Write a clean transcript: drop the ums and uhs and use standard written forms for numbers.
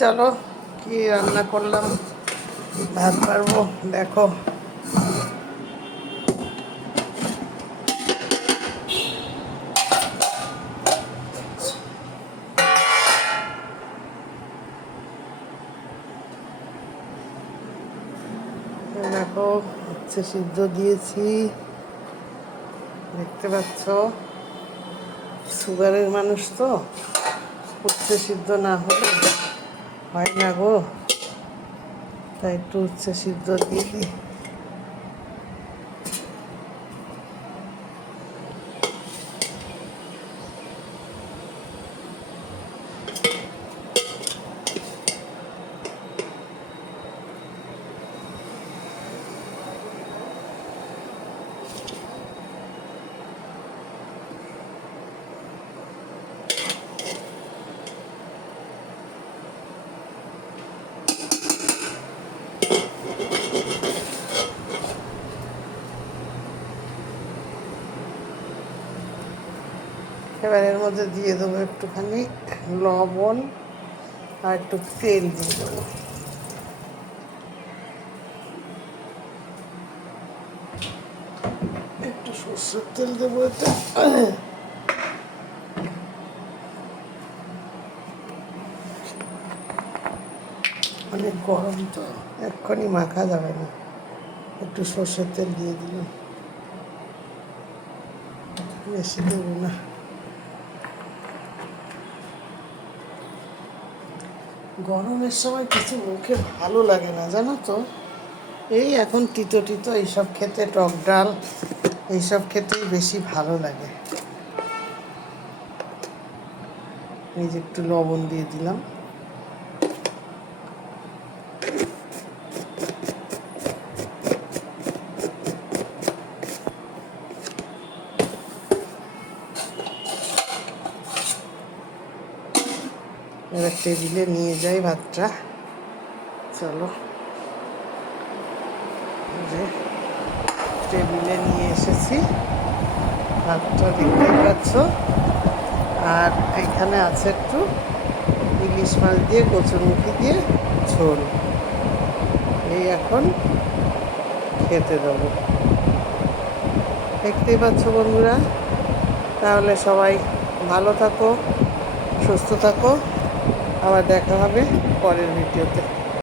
চলো কি রান্না করলাম, ভাত পারবো দেখো। দেখো উচ্ছে সিদ্ধ দিয়েছি, দেখতে পাচ্ছ। সুগারের মানুষ তো, উচ্ছে সিদ্ধ না হলে হয় না গো, তাই একটু উচ্ছে সিদ্ধ দিয়ে দিই। এবার এর মধ্যে দিয়ে দেবো একটুখানি লবণ আর একটু তেল দিয়ে দেবো। একটু সরষের তেল দেবো, এটা অনেক গরম তো এক্ষুনি মাখা যাবে না, একটু সরষের তেল দিয়ে দিলাম, বেশি দেবো না। গরমের সময় কিছু মুখে ভালো লাগে না জানো তো, এই এখন তিতো তিতো এইসব খেতে, টক ডাল এইসব খেতেই বেশি ভালো লাগে। এই যে একটু লবণ দিয়ে দিলাম। এবার টেবিলে নিয়ে যাই ভাতটা, চলো। যে টেবিলে নিয়ে এসেছি ভাতটা, দেখতেই পাচ্ছ। আর এখানে আছে একটু ইলিশ মাছ দিয়ে কচুরমুখী দিয়ে ঝোল, এই এখন খেতে দেবো। দেখতেই পাচ্ছ বন্ধুরা, তাহলে সবাই ভালো থাকো, সুস্থ থাকো, আবার দেখা হবে পরের ভিডিওতে।